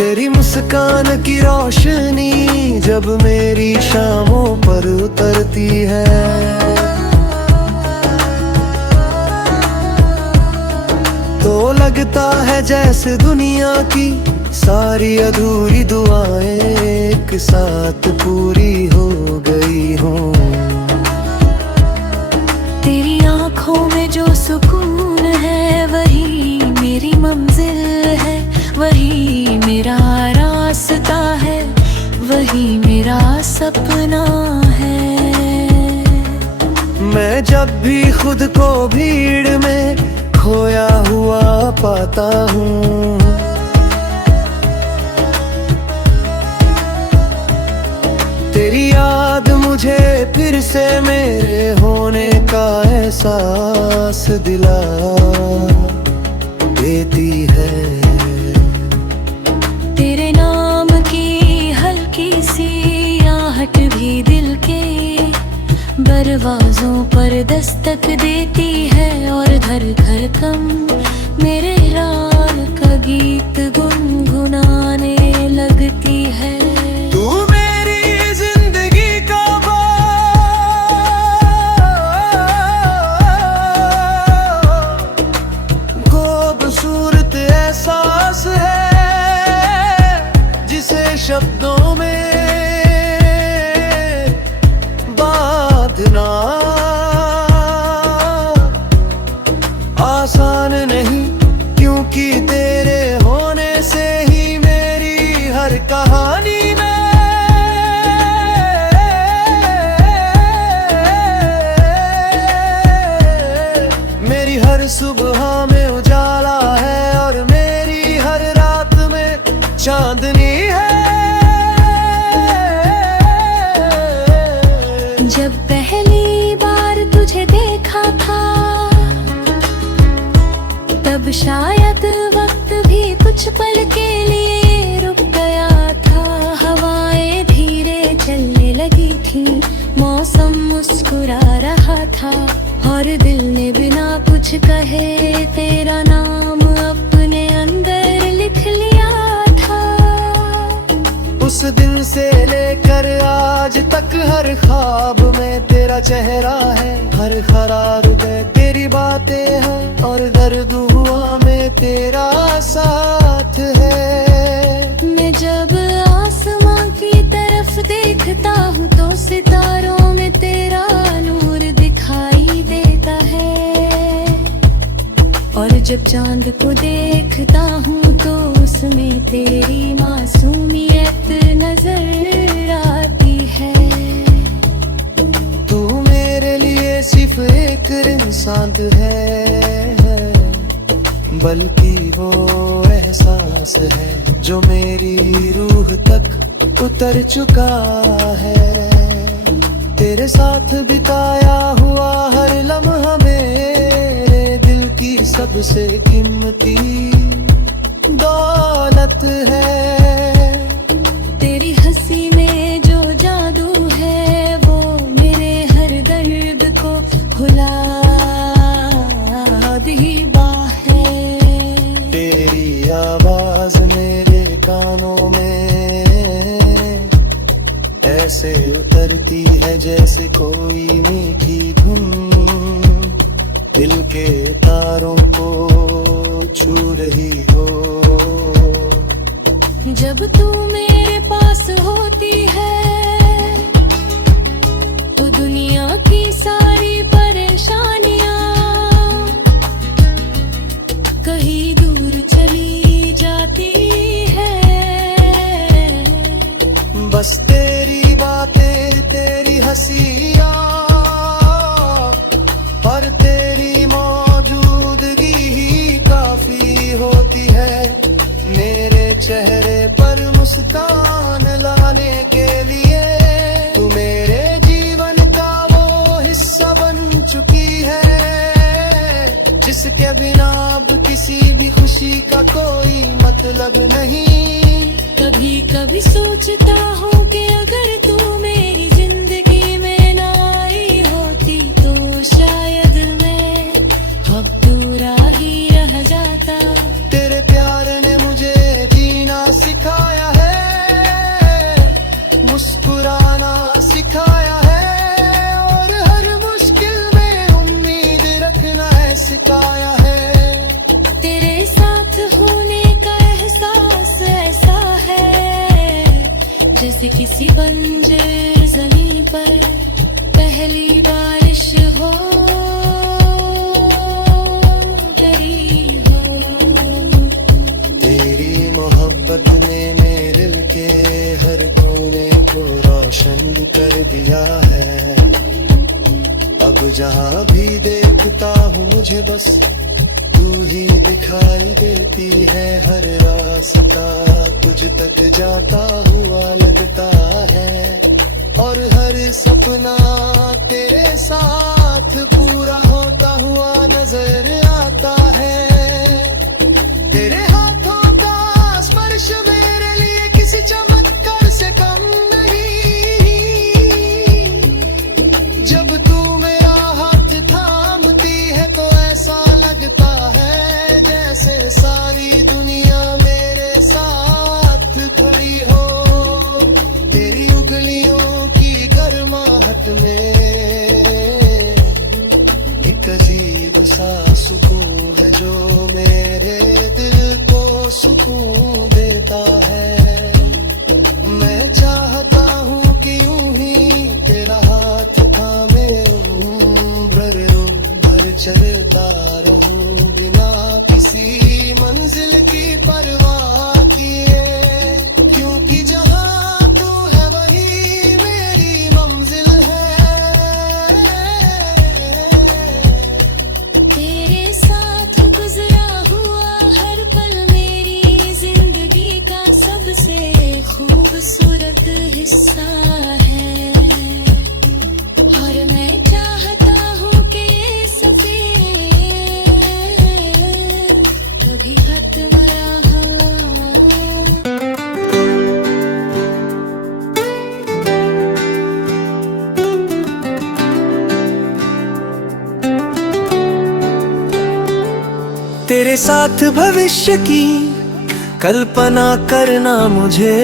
तेरी मुस्कान की रोशनी जब मेरी शामों पर उतरती है, तो लगता है जैसे दुनिया की सारी अधूरी दुआएं एक साथ पूरी हो गई हों। तेरी आँखों में जो सुकून है वही मेरी मंजिल है, वही मेरा रास्ता है, वही मेरा सपना है। मैं जब भी खुद को भीड़ में खोया हुआ पाता हूँ, तेरी याद मुझे फिर से मेरे होने का एहसास दिला देती है। तेरे नाम की हल्की सी आहट भी दिल के दरवाजों पर दस्तक देती है, और धड़कन मेरे राग का गीत गुनगुनाने लगती है। तू मेरी जिंदगी का खूबसूरत एहसास है जिसे शब्दों में बांधना आसान नहीं, क्योंकि तेरे होने से ही मेरी हर कहानी में मेरी हर सुबह में उजाला है और मेरी हर रात में चांदनी है। जब पहली बार तुझे देखा था तब शायद वक्त भी कुछ पल के लिए रुक गया था। हवाएं धीरे चलने लगी थी, मौसम मुस्कुरा रहा था, और दिल ने बिना कुछ कहे तेरा नाम अपने अंदर लिख लिया था। उस दिन से लेकर आज तक हर ख्वाब में तेरा चेहरा है, हर खरार में तेरी बातें हैं, और दर्द हुआ में तेरा साथ है। मैं जब आसमां की तरफ देखता हूँ तो सितारों में तेरा नूर दिखाई देता है, और जब चांद को देखता हूँ तो उसमें तेरी मासूमियत नजर आती है। तू मेरे लिए सिर्फ एक इंसान है, बल्कि वो एहसास है जो मेरी रूह तक उतर चुका है। तेरे साथ बिताया हुआ हर लम्हा मेरे दिल की सबसे कीमती दौलत है। तेरी हंसी में जो जादू है वो मेरे हर दर्द को भुला देता है। तेरी आवाज मेरे कानों में ऐसे उतरती है जैसे कोई मीठी धुन दिल के तारों को छू रही हो। जब तू मेरे पास होती है तो दुनिया की सारी परेशानियां कहीं दूर चली जाती है। बस तेरी बातें, तेरी हंसियां और तेरी मौजूदगी ही काफी होती है मेरे चेहरे पर मुस्कान लाने के लिए। तू मेरे जीवन का वो हिस्सा बन चुकी है जिसके बिना अब किसी भी खुशी का कोई मतलब नहीं। कभी कभी सोचता हूँ कि अगर तू मेरी जिंदगी में ना आई होती तो शायद मैं अधूरा ही रह जाता। तेरे प्यार ने मुझे जीना सिखा जैसे किसी बंजर जमीन पर पहली बारिश हो गई हो। तेरी मोहब्बत ने मेरे दिल के हर कोने को रोशन कर दिया है। अब जहाँ भी देखता हूँ मुझे बस तू ही दिखाई देती है। हर रास्ता तुझ तक जाता हुआ लगता है और हर सपना तेरे साथ पूरा होता हुआ नजर आता है। तेरे हाथों का स्पर्श मेरे लिए किसी चमत्कार से कम नहीं। जब तू मेरा हाथ थामती है तो ऐसा लगता है जैसे सारी दुनिया मेरे साथ खड़ी हो। तेरी उंगलियों की गर्माहट में एक अजीब सा सुकून है जो मेरे दिल को सुकून देता है। मैं चाहता हूँ कि यूं ही तेरा हाथ थामे उम्र चलता रहूं बिना किसी मंजिल की परवाह किए। क्योंकि जहाँ तू है वही मेरी मंजिल है। तेरे साथ गुजरा हुआ हर पल मेरी जिंदगी का सबसे खूबसूरत हिस्सा है। और मैं चाहता हूँ कि ये सफर कभी खत्म रहा। तेरे साथ भविष्य की कल्पना करना मुझे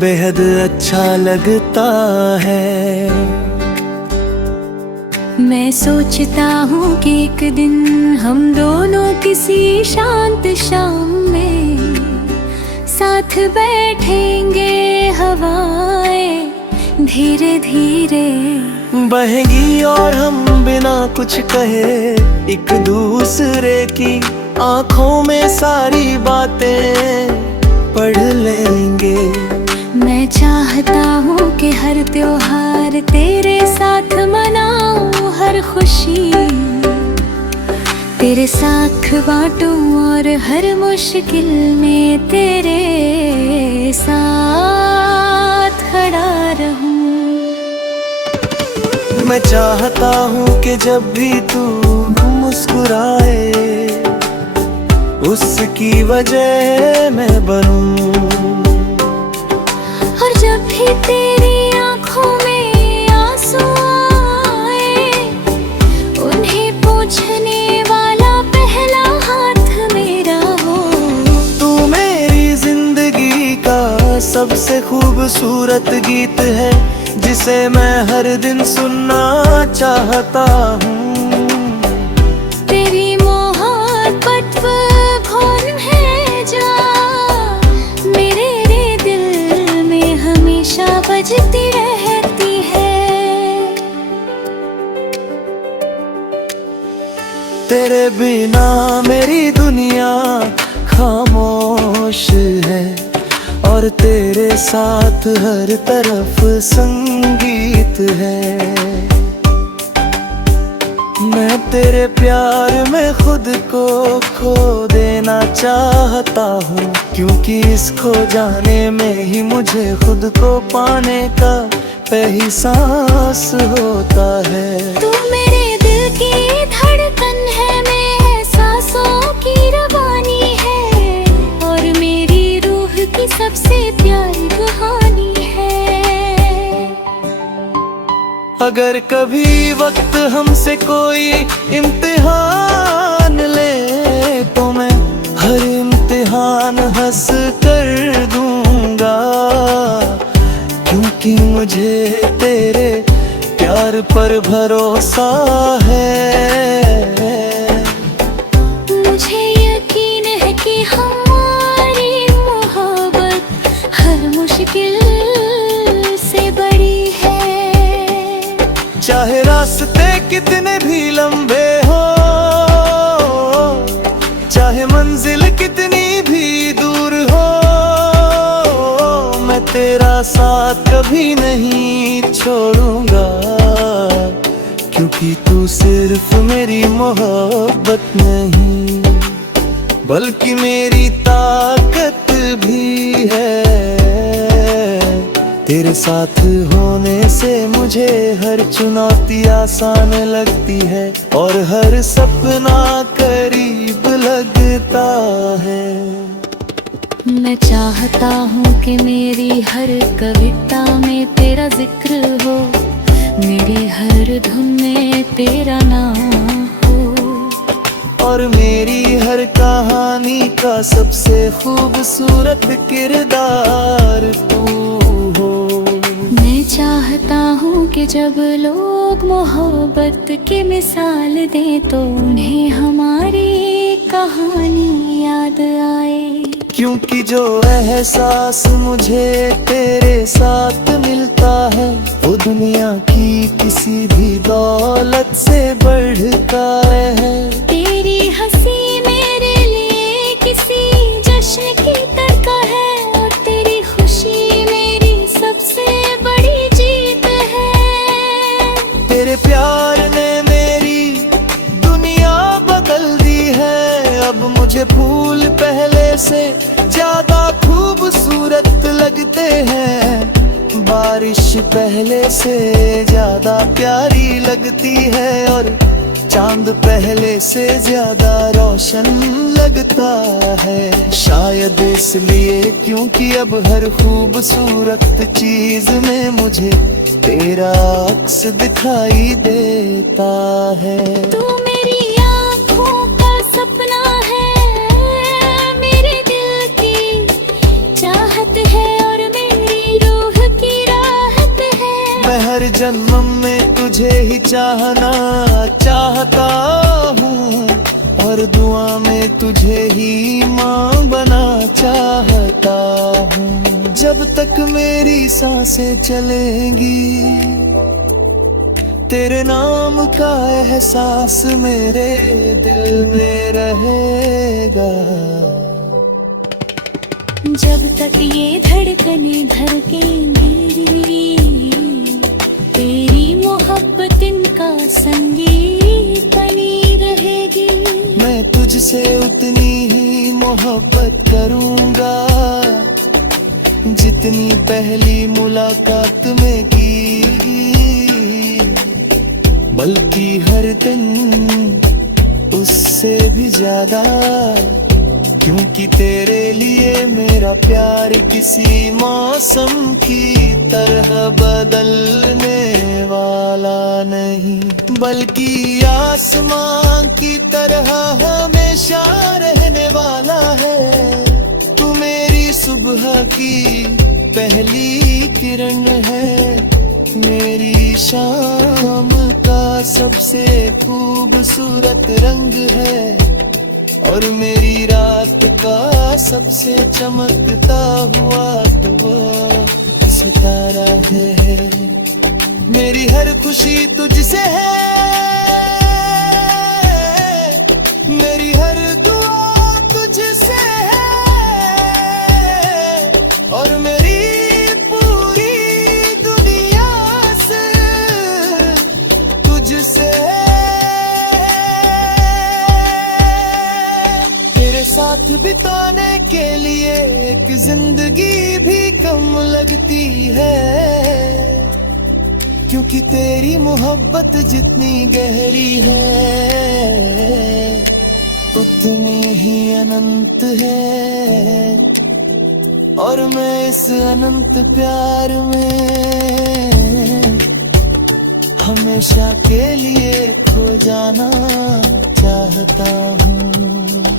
बेहद अच्छा लगता है। मैं सोचता हूँ कि एक दिन हम दोनों किसी शांत शाम में साथ बैठेंगे। हवाएं धीरे धीरे बहेंगी और हम बिना कुछ कहे एक दूसरे की आंखों में सारी बातें पढ़ लेंगे। मैं चाहता हूँ कि हर त्योहार तेरे साथ मनाऊं, हर खुशी तेरे साथ बांटूं और हर मुश्किल में तेरे साथ खड़ा रहूं। मैं चाहता हूँ कि जब भी तू मुस्कुराए उसकी वजह मैं बनूं। और जब भी तेरी आंखों में आंसू आए उन्हें पूछने वाला पहला हाथ मेरा हो। तू मेरी जिंदगी का सबसे खूबसूरत गीत है जिसे मैं हर दिन सुनना चाहता हूँ। तेरी मोहब्बत कौन है जा मेरे दिल में हमेशा बजती रहती है। तेरे बिना मेरी दुनिया खामोश है और तेरे साथ हर तरफ संगीत है। मैं तेरे प्यार में खुद को खो देना चाहता हूँ क्योंकि इस खो जाने में ही मुझे खुद को पाने का एहसास होता है। तू मेरे दिल की धड़कन है, मैं एहसासों की रवानी है और मेरी रूह की सबसे प्यारी कहानी है। अगर कभी वक्त हमसे कोई इम्तिहान ले तो मैं हर इम्तिहान हंस कर दूंगा क्योंकि मुझे तेरे प्यार पर भरोसा है। मुझे यकीन है कि हमारी मोहब्बत हर मुश्किल कितने भी लंबे हो, चाहे मंजिल कितनी भी दूर हो, मैं तेरा साथ कभी नहीं छोड़ूंगा, क्योंकि तू सिर्फ मेरी मोहब्बत नहीं बल्कि मेरी ताकत भी है। तेरे साथ होने से मुझे हर चुनौती आसान लगती है और हर सपना करीब लगता है। मैं चाहता हूँ कि मेरी हर कविता में तेरा जिक्र हो, मेरी हर धुन में तेरा नाम हो, और मेरी हर कहानी का सबसे खूबसूरत किरदार तू हो। मैं चाहता हूँ कि जब लोग मोहब्बत की मिसाल दें तो उन्हें हमारी कहानी याद आए, क्योंकि जो एहसास मुझे तेरे साथ मिलता है वो दुनिया की किसी भी दौलत से बढ़कर है। तेरी हंसी मेरे लिए किसी जश्न की तरह है और तेरी खुशी मेरी सबसे बड़ी जीत है। तेरे प्यार ने मेरी दुनिया बदल दी है, अब मुझे फूल पहले से ज्यादा खूबसूरत लगते हैं, बारिश पहले से ज्यादा प्यारी लगती है और चांद पहले से ज्यादा रोशन लगता है। शायद इसलिए क्योंकि अब हर खूबसूरत चीज में मुझे तेरा अक्स दिखाई देता है। तू मेरी आँखों का सपना है, मेरे दिल की चाहत है और मेरी रूह की राहत है। मैं हर जन्म में तुझे ही चाहना चाहता हूँ और दुआ में तुझे ही माँ बना चाहता हूँ। जब तक मेरी सांसें चलेंगी तेरे नाम का एहसास मेरे दिल में रहेगा। जब तक ये धड़कनें धड़केंगी तेरी मोहब्बत इनका संगीत बनी रहेगी। मैं तुझसे उतनी ही मोहब्बत करूंगा जितनी पहली मुलाकात में की, बल्कि हर दिन उससे भी ज्यादा, क्योंकि तेरे लिए मेरा प्यार किसी मौसम की तरह बदलने वाला नहीं बल्कि आसमां की तरह हमेशा रहने वाला है। तू मेरी सुबह की पहली किरण है, मेरी शाम का सबसे खूबसूरत रंग है और मेरी रात का सबसे चमकता हुआ दुआ सितारा है। मेरी हर खुशी तुझसे है, मेरी हर दुआ तुझसे है और मेरी पूरी दुनिया से तुझसे साथ बिताने के लिए एक जिंदगी भी कम लगती है, क्योंकि तेरी मोहब्बत जितनी गहरी है उतनी ही अनंत है और मैं इस अनंत प्यार में हमेशा के लिए खो जाना चाहता हूँ।